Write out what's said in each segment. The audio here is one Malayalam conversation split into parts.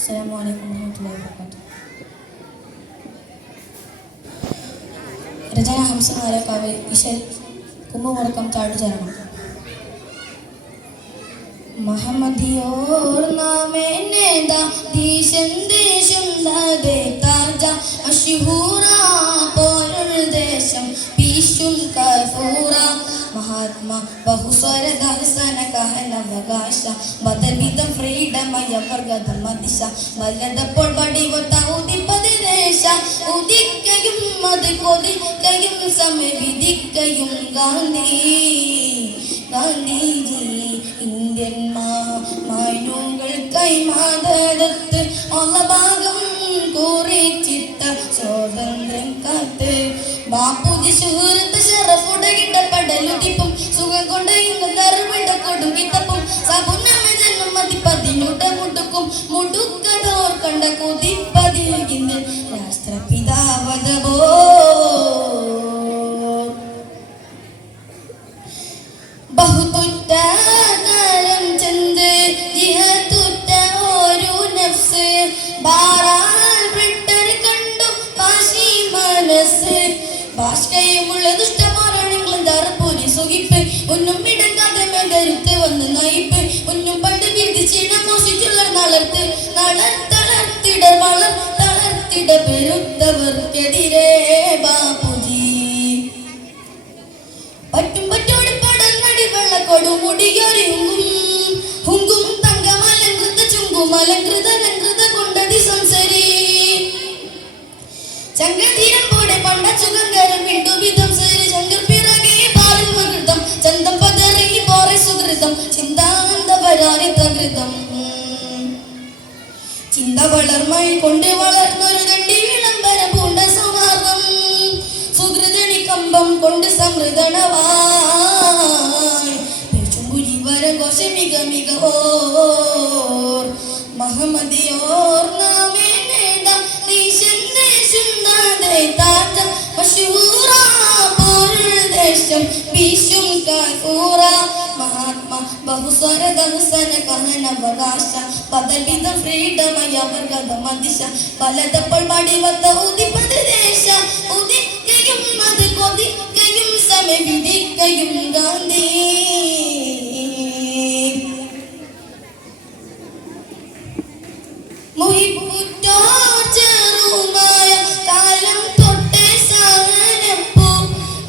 അസ്സലാമു അലൈക്കും വറഹ്മത്തുള്ളാഹി വബറകാതുഹു. രചന ഹംസ നാരക്കാവ്, ഇശൽ കുമ്പുമുടക്കം താഴ്ചരണം. محمدیور نام نیدا دیشن دیشم دے تاجا അശൂരാ പോരുദേശം പീശും കഫൂറ മഹാത്മാ ബഹുസ്വര ദർശന കഹനവകാശ ബദവിധം ഫ്രീഡമയ വർഗത മദിശ വല്ലതപ്പോൾ വടിവത്ത ഉദിപ്പതിദേശ ഉദിക്കയും അത് കൊതിക്കയും സമവിധിക്കയും ഗാന്ധിജി ഇന്ത്യൻ മാനുകൾക്കായി മാതരത്ത് ഉള്ള ഭാഗം കുറിച്ചിട്ട സ്വാതന്ത്ര്യം കാത്ത് ബാപ്പുജി സുഹൃത്ത് ഷറഫുടകിട്ട പടലുടിപ്പും സുഖം കൊണ്ടയുന്ന കറുവിട കൊടുകിട്ടപ്പും സപുനമ ജന്മം മതിപ്പതിനുട മുടുക്കും മുടുക്കതോർ കണ്ട കൊതിപ്പതിരുകിന്ന് രാഷ്ട്രപിതാവതവോ ബഹുതുറ്റ കാലം ചെന്ന് ജിഹതുറ്റ ഒരു നഫ്സ് ബാറാൽ ബ്രിട്ടൻ കണ്ടു പാശി മനസ്സ് ഭാഷയുമുള്ള ദുഷ്ടമാരണങ്ങളും ദർപ്പൂരി സുഖിപ്പ് ഒന്നും ഇടങ്ങാതെ മേടരുത്ത് വന്ന് നയിപ്പ് ഒന്നും പണ്ട് വിധിച്ചിട മോശിച്ചുള്ള നളർത്ത് നളർത്തളർത്തിട വളർ തളർത്തിട പെരുത്തവർക്കെതിരെ ബാപ്പുജി പറ്റും പറ്റോട് പടന്നടി വെള്ളക്കൊടുമുടിയൊരുങ്ങും ഹുങ്കും തങ്കമലങ്കൃത ചുങ്കുമലങ്കൃത ലങ്കൃത കൊണ്ടതി സംസരി ചങ്കധീരം പോലെ പണ്ട സുഗന്ധരം വിണ്ടുവിധം സരി ശങ്കർ പിറകെ പാലും മകൃതം ചന്തം പതറി പോറെ സുഹൃതം ചിന്താന്തപരാരി തകൃതം ചിന്ത വളർമഴ കൊണ്ട് വളർന്നൊരു ദണ്ഡി വിളംബര പൂണ്ട സൗഹാർദ്ദം സുഹൃതണി കമ്പം കൊണ്ട് സമൃദ്ധണവായി പേശുമ്പുരി വരഘോഷ മിക മികവോർ മഹമ്മദിയോർ നാമേ നേതാ ദേശം ദേശം നാദേ താജ അശൂരാ പോരുദേശം പീശും കഫൂറ മഹാത്മാ ബഹുസ്വര ദർശന കഹനവകാശ പദവിധ ഫ്രീഡമയ വർഗത മദിശ പലതപ്പോൾ വടിവത്ത ഉദിപ്പതിദേശ ഉദിക്കയും അത് കൊതിക്കയും സമവിധിക്കയും ഗാന്ധി മുഹിപ്പുറ്റോർ ചെറുമായ കാലം തൊട്ടേ സാനപ്പൂ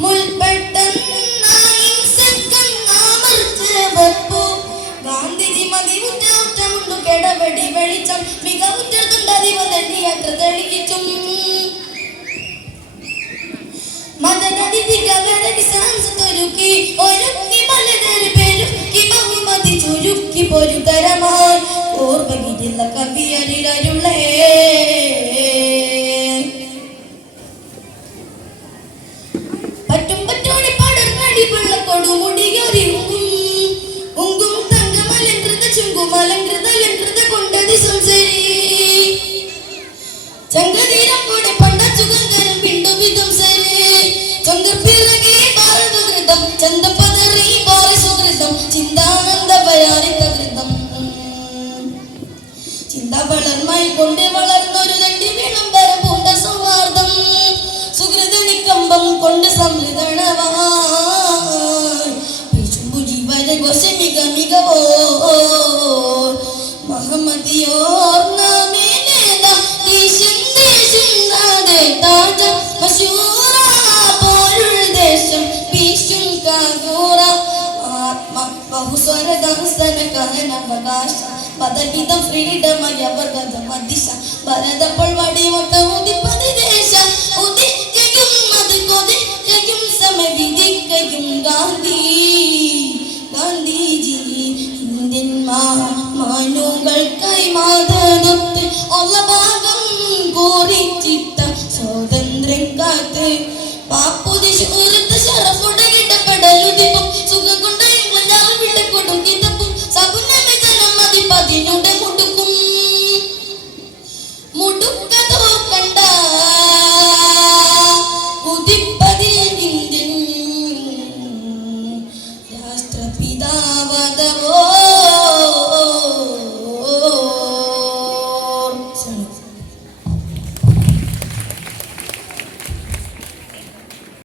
മുൾപ്പെട്ടെന്നായി സെക്കന്നാമർച്ചവപ്പൂ ഗാന്ധിജി മതിവുറ്റമുണ്ടു കെടവടി വെളിച്ചം മികവുറ്റതുണ്ടതിവതടി അത്ര തെളിയിച്ചും മതനദിതികവരടി സാംസത്തൊരുക്കി ഒരുക്കി പലതര പെരുക്കി ബഹുമതി ചുരുക്കി പൊരുതരമായി ഓർമ്മയില്ല കവിയരിലരുളേ പറ്റും പറ്റോടി പടർന്നടി വെള്ളക്കൊടുമുടിയൊരുങ്ങും ഉങ്കും തങ്കമലങ്കൃത ചുങ്കുമലങ്കൃത ലങ്കൃത കൊണ്ടതി സംസരി ചങ്കതീരം കൂടെ പണ്ട സുഗന്ധരം പിണ്ടുവിധം സരി ചങ്കർ പിറകെ ഭാരതകൃതം ചന്തപതറി പോറെ സുഹൃതം ചിന്താനന്ദപയാരി തകൃതം ചിന്ത വളർമായി കൊണ്ട് വളർന്നൊരു രണ്ടി വിളംബര പൂണ്ട സൗഹാർദ്ദം സുഹൃതണി കമ്പം കൊണ്ട് സമൃദ്ധണവായി പേശുമ്പുരി വരഘോഷ മിക മികവോ മഹമ്മദിയോർ നാമേ നേതാ ദേശം ദേശം നാദേ താജ അശൂരാ പോരുദേശം പീശും കഫൂറ ആത്മാ ബഹുസ്വര ദർശന കഹനവകാശ പദവിധം ഫ്രീഡമയ വർഗത മദിശ ഭരതപ്പോൾ വടിവത്ത ഉദിപ്പതിദേശ ഉദിക്കയും അത് കൊതിക്കയും സമവിധിക്കയും ഗാന്ധിജി ഇന്ത്യൻ മാനുകൾക്കായി മാതരത്ത് ഉള്ള ഭാഗം